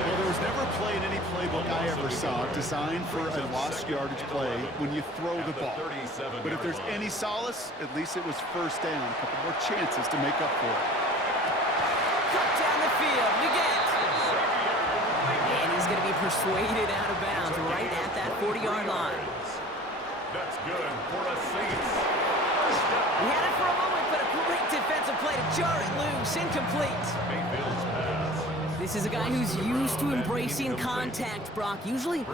Well, there was never a play in any playbook I ever saw designed for a lost yardage play when you throw the ball. But if there's any solace, at least it was first down. A couple more chances to make up for it. Cut down the field. Leggett. And he's going to be persuaded out of bounds right at that 40-yard line. That's good for the Saints. He had it for a moment, but a great defensive play to jar it loose. Incomplete. Mayfield's pass. This is a guy who's used to embracing contact, Brock. Usually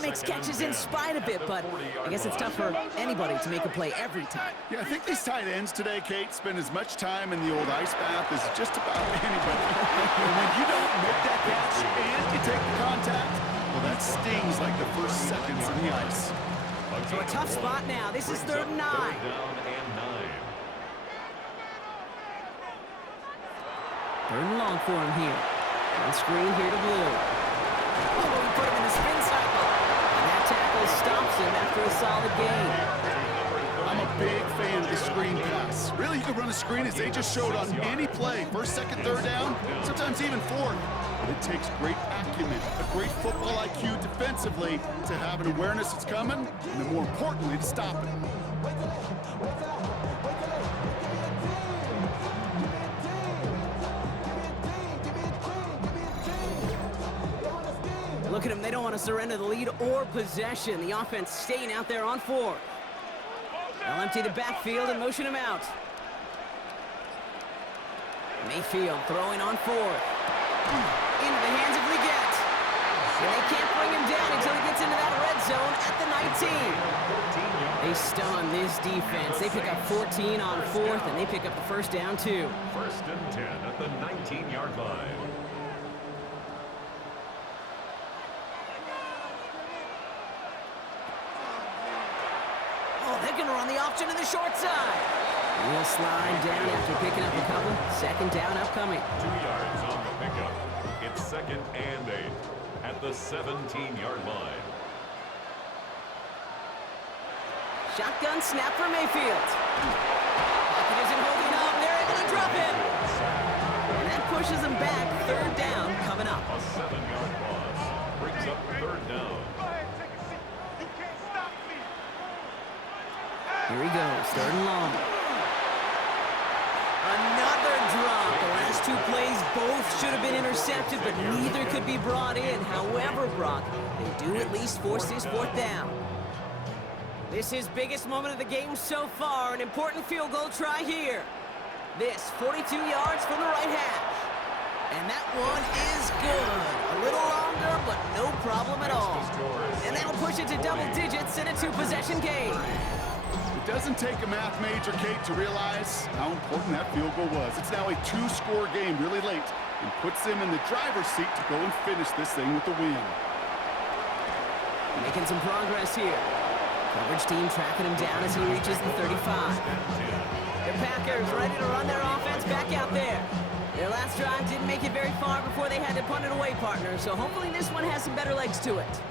makes catches in spite of it, but I guess it's tough for anybody to make a play every time. Yeah, I think these tight ends today, Kate, spend as much time in the old ice bath as just about anybody. And when you don't make that catch and you take the contact, well, that stings like the first seconds in the ice. So a tough spot now. This is third and 9. Third down and 9. Third and long for him here. On screen here to Blue. Oh, he put him in the spin cycle. And that tackle stops him after a solid gain. I'm a big fan of the screen pass. Really, you can run a screen as they just showed on any play. First, second, third down, sometimes even fourth. But it takes great acumen, a great football IQ defensively to have an awareness it's coming, and then more importantly, to stop it. Look at them. They don't want to surrender the lead or possession. The offense staying out there on 4. They'll empty the backfield and motion him out. Mayfield throwing on 4. Into the hands of Leggett. And they can't bring him down until he gets into that red zone at the 19. They stun this defense. They pick up 14 on 4th, and they pick up the first down, too. First and 10 at the 19-yard line. Oh, they're going to run the option to the short side. He'll slide down after picking up a couple. Second down upcoming. 2 yards on the pickup. It's second and 8 at the 17-yard line. Shotgun snap for Mayfield. Pocket isn't holding up. They're able to drop him. And that pushes him back. Third down coming up. A 7-yard loss brings up third down. Here he goes, third and long. Another drop. The last 2 plays both should have been intercepted, but neither could be brought in. However, Brock, they do at least force this 4th down. This is biggest moment of the game so far. An important field goal try here. This, 42 yards from the right hash. And that one is good. A little longer, but no problem at all. And that'll push it to double digits in a 2-possession game. It doesn't take a math major, Kate, to realize how important that field goal was. It's now a 2-score game really late and puts them in the driver's seat to go and finish this thing with the win. Making some progress here. Coverage team tracking him down as he reaches the 35. The Packers ready to run their offense back out there. Their last drive didn't make it very far before they had to punt it away, partner, so hopefully this one has some better legs to it.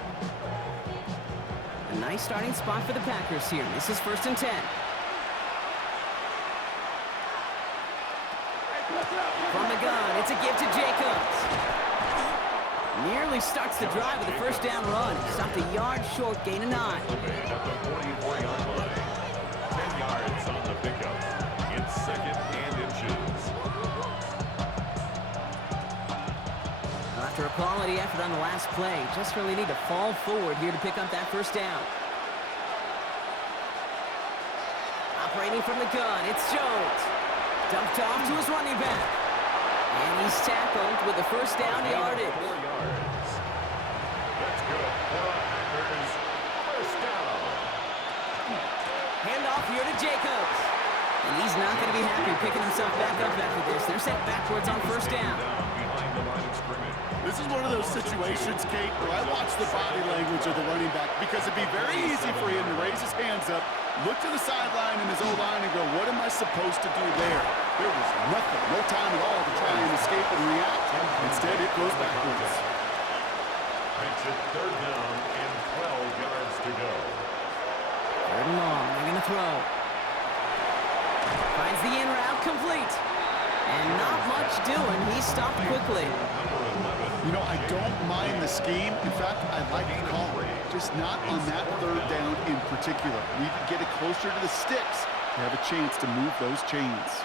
A nice starting spot for the Packers here. This is first and 10. From the gun, it's a give to Jacobs. Nearly starts the drive with a first down run. Stopped a yard short, gain of 9. At the 44-yard line. 10 yards on the pickup. It's second and inches. After a quality effort on the last play, just really need to fall forward here to pick up that first down. Operating from the gun, it's Jones. Dumped off to his running back. And he's tackled with the first down yardage. 4 yards. That's good. Packers, first down. Handoff here to Jacobs. And he's not going to be happy picking himself back up after this. They're sent backwards on first down. Behind the line of scrimmage. This is one of those situations, Kate, where I watch the body language of the running back because it'd be very easy for him to raise his hands up, look to the sideline in his O-line and go, what am I supposed to do there? There was nothing, no time at all to try and escape and react. Instead, it goes backwards. Makes it third down and 12 yards to go. Third and long, they're going to throw. Finds the in route complete. And not much doing. He stopped quickly. You know, I don't mind the scheme. In fact, I like the call. Just not on that third down in particular. We need to get it closer to the sticks to have a chance to move those chains.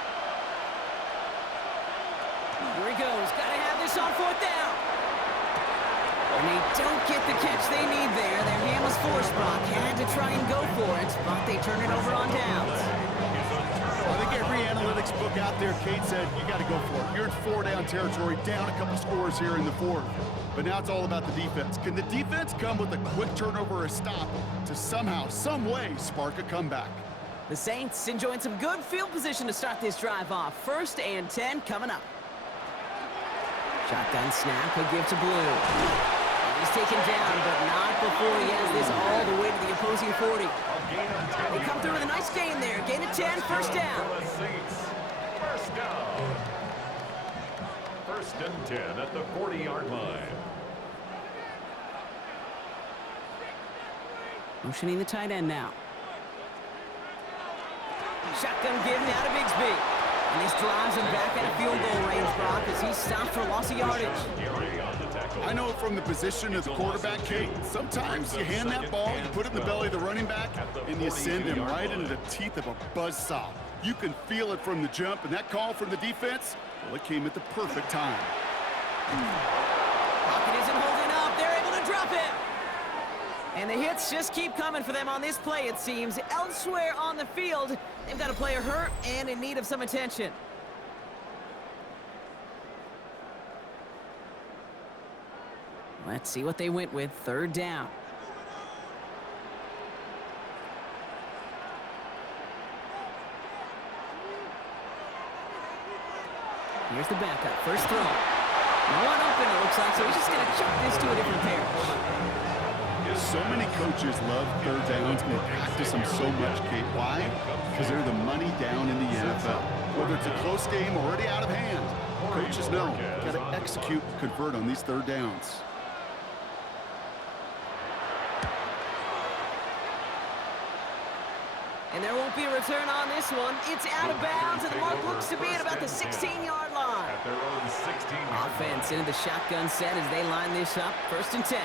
Here he goes. Got to have this on 4th down. And they don't get the catch they need there. Their hand was forced, Brock. Had to try and go for it, but they turn it over on downs. I think every analytics book out there, Kate said, you got to go for it. You're in 4-down territory, down a couple scores here in the 4th. But now it's all about the defense. Can the defense come with a quick turnover or a stop to somehow, some way, spark a comeback? The Saints enjoying some good field position to start this drive off. First and 10 coming up. Shotgun snap, a give to Blue. He's taken down, but not before he has this all the way to the opposing 40. They come through with a nice gain there. Gain of 10, first down. First down. First and 10 at the 40-yard line. Motioning the tight end now. Shotgun give now to Bigsby. And this drives him back out of field goal range, Brock, as he's stopped for loss of yardage. I know from the position of the quarterback, Kate, sometimes you hand that ball, you put it in the belly of the running back, and you send him right into the teeth of a buzzsaw. You can feel it from the jump, and that call from the defense, well, it came at the perfect time. Pocket isn't holding up. They're able to drop it. And the hits just keep coming for them on this play, it seems. Elsewhere on the field, they've got a player hurt and in need of some attention. Let's see what they went with. Third down. Here's the backup. First throw. One open, it looks like, so he's just going to chuck this to a different pair. So many coaches love third downs and they practice them so much, Kate. Why? Because they're the money down in the NFL. Whether it's a close game or already out of hand, coaches know got to execute and convert on these third downs. And there won't be a return on this one. It's out of bounds, and the mark looks to be at about the 16-yard line. At their own 16-yard Offense into the shotgun set as they line this up. First and 10.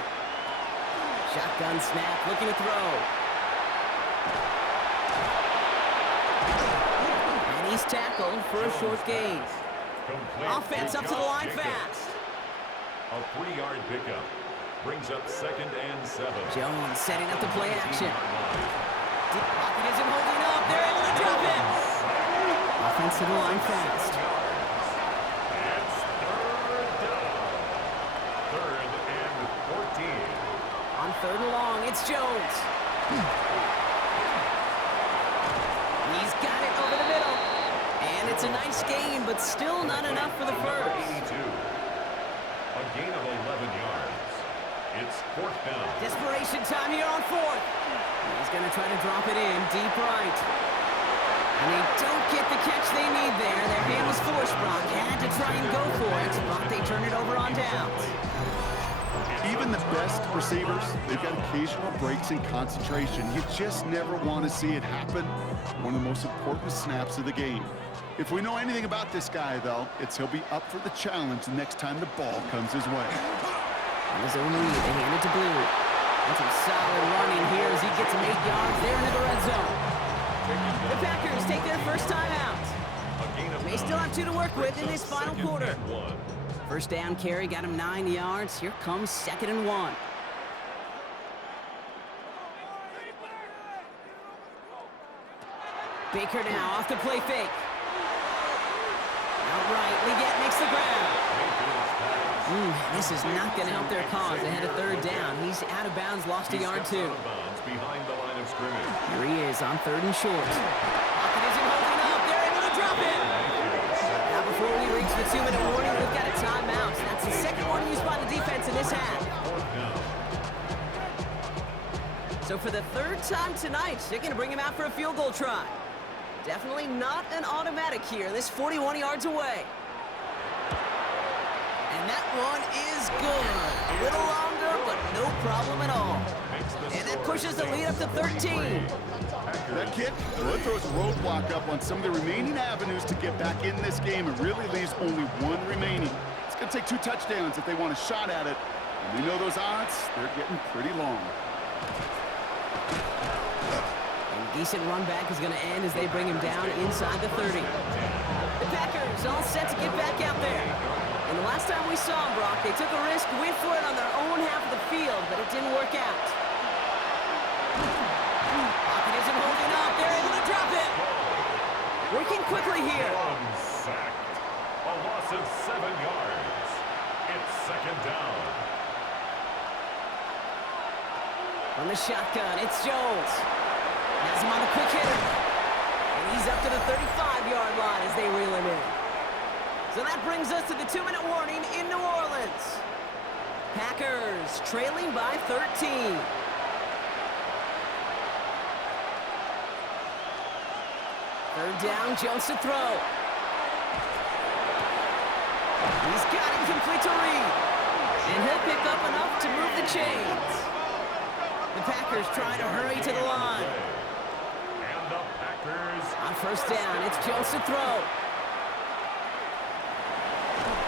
Shotgun snap, looking to throw. And he's tackled for a short gain. Offense up to the line fast. A 3-yard pickup brings up 2nd and 7. Jones setting up the play action. Pocket isn't holding up. They're able to drop it. Offense to the line fast. It's third down. 3rd and 14. On third and long, it's Jones. He's got it over the middle. And it's a nice gain, but still not enough for the first. 82. A gain of 11 yards. It's 4th down. Desperation time here on 4th. He's going to try to drop it in deep right. And they don't get the catch they need there. Their hand was forced, Brock. Had to try and go for it, but they turn it over on downs. Even the best receivers, they've got occasional breaks in concentration. You just never want to see it happen. One of the most important snaps of the game. If we know anything about this guy, though, it's he'll be up for the challenge the next time the ball comes his way. On his own lead, they hand it to Blue. And some solid running here as he gets some 8 yards there into the red zone. The Packers take their first time out. They still have 2 to work with in this final quarter. First down carry got him 9 yards. Here comes 2nd and 1. Baker now off the play fake. Outright, Leggett makes the ground. This is not going to help their cause ahead of third down. He's out of bounds, lost a yard too. Behind the line of scrimmage. Here he is on 3rd and short. Pocket isn't holding up. They're able to drop it. Now before we reach the 2-minute warning, we've got a timeout. That's the second one used by the defense in this half. So for the 3rd time tonight, they're going to bring him out for a field goal try. Definitely not an automatic here. This 41 yards away. And that one is good. A little longer, but no problem at all. And that pushes the lead up to 13. That kick, well, it throws a roadblock up on some of the remaining avenues to get back in this game and really leaves only 1 remaining. It's going to take 2 touchdowns if they want a shot at it. And we know those odds, they're getting pretty long. And decent run back is going to end as they bring him down inside the 30. The Packers all set to get back out there. And the last time we saw them, Brock, they took a risk, went for it on their own half of the field, but it didn't work out. Pocket isn't holding up. They're able to drop it. Working quickly here. Sacked. A loss of 7 yards. It's 2nd down. From the shotgun, it's Jones. Has him on a quick hitter. And he's up to the 35-yard line as they reel him in. So that brings us to the 2-minute warning in New Orleans. Packers trailing by 13. Third down, Jones to throw. He's He's got him complete to Reed. And he'll pick up enough to move the chains. The Packers trying to hurry to the line. And the Packers On first down, it's Jones to throw.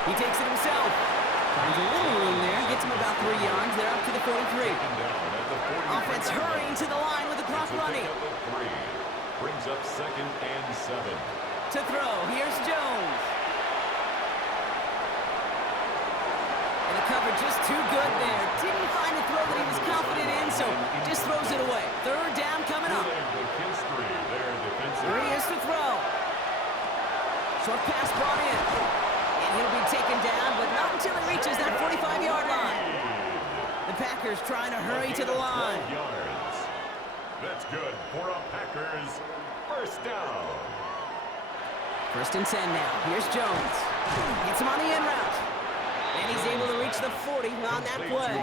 He takes it himself. Finds a little room there. Gets him about 3 yards. They're up to the 43. down at the 40. Offense hurrying to the line with the clock running. Brings up 2nd and 7. To throw, here's Jones. And the cover just too good there. Didn't find the throw that he was confident in, so just throws it away. 3rd down coming up. Here he is to throw. Short pass brought in. And he'll be taken down, but not until he reaches that 45-yard line. The Packers trying to hurry to the line. Yards. That's good for a Packers first down. 1st and 10 now. Here's Jones. Gets him on the in route. And he's able to reach the 40 on that play.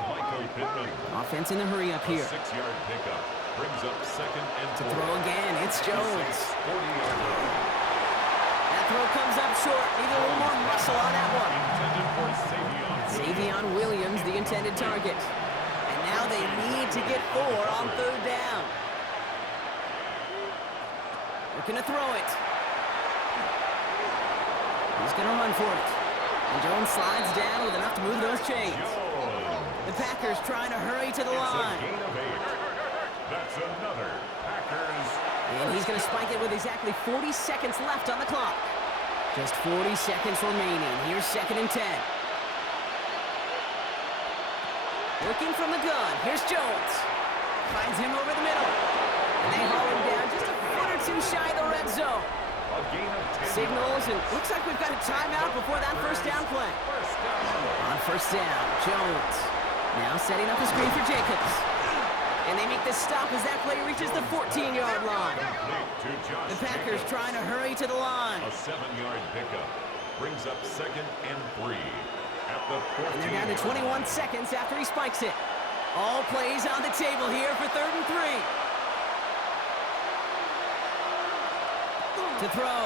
Offense in the hurry up here. 6-yard pickup. Brings up 2nd and To 4. throw again, it's Jones. 40-yard line. That throw comes up short. Need a little more muscle on that one. Intended for Savion Williams, the intended target. And now they need to get 4 on 3rd down. Looking to throw it. He's going to run for it. And Jones slides down with enough to move those chains. The Packers trying to hurry to the line. Gain of 8. That's another Packers. And he's going to spike it with exactly 40 seconds left on the clock. Just 40 seconds remaining. Here's 2nd and 10. Working from the gun. Here's Jones. Finds him over the middle. And they haul him down just a foot or 2 shy of the red zone. A gain of 10. Signals, and looks like we've got a timeout before that 1st down play. First down. On 1st down, Jones now setting up the screen for Jacobs. And they make the stop as that play reaches the 14-yard line. To Josh The Packers trying to hurry to the line. A 7-yard pickup. Brings up 2nd and 3. At the And they're down to 14. 21 seconds after he spikes it. All plays on the table here for 3rd and 3. To throw.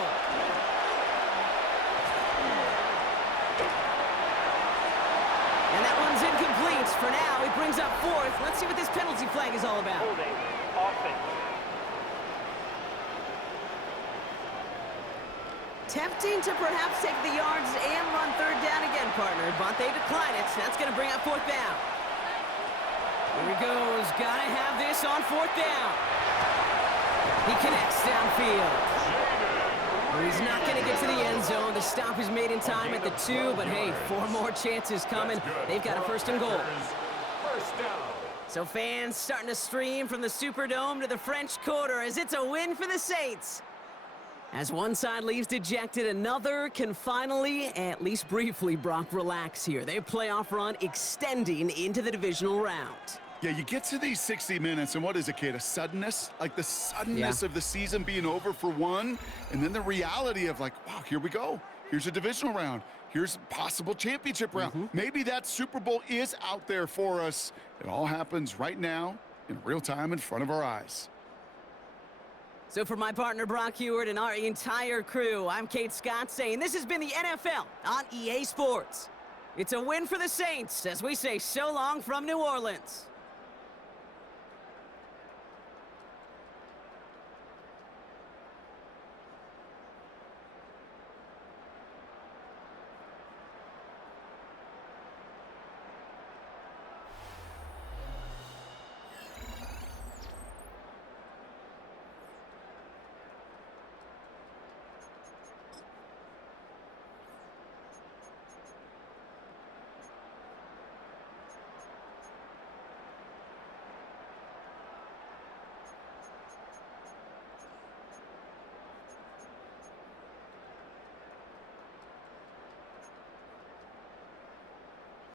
And that one's incomplete. For now, it brings up 4th. Let's see what this penalty flag is all about. Holding offense. Tempting to perhaps take the yards and run 3rd down again, partner, but they decline it. That's going to bring up 4th down. Here he goes. Got to have this on 4th down. He connects downfield. He's not going to get to the end zone. The stop is made in time at the 2, but hey, 4 more chances coming. They've got a 1st and goal. First down. So fans starting to stream from the Superdome to the French Quarter as it's a win for the Saints. As one side leaves dejected, another can finally, at least briefly, Brock, relax here. Their playoff run extending into the divisional round. Yeah, you get to these 60 minutes, and what is it, Kate? A suddenness? Like the suddenness of the season being over for one, and then the reality of like, wow, here we go. Here's a divisional round. Here's a possible championship round. Maybe that Super Bowl is out there for us. It all happens right now in real time in front of our eyes. So for my partner, Brock Heward, and our entire crew, I'm Kate Scott saying this has been the NFL on EA Sports. It's a win for the Saints as we say so long from New Orleans.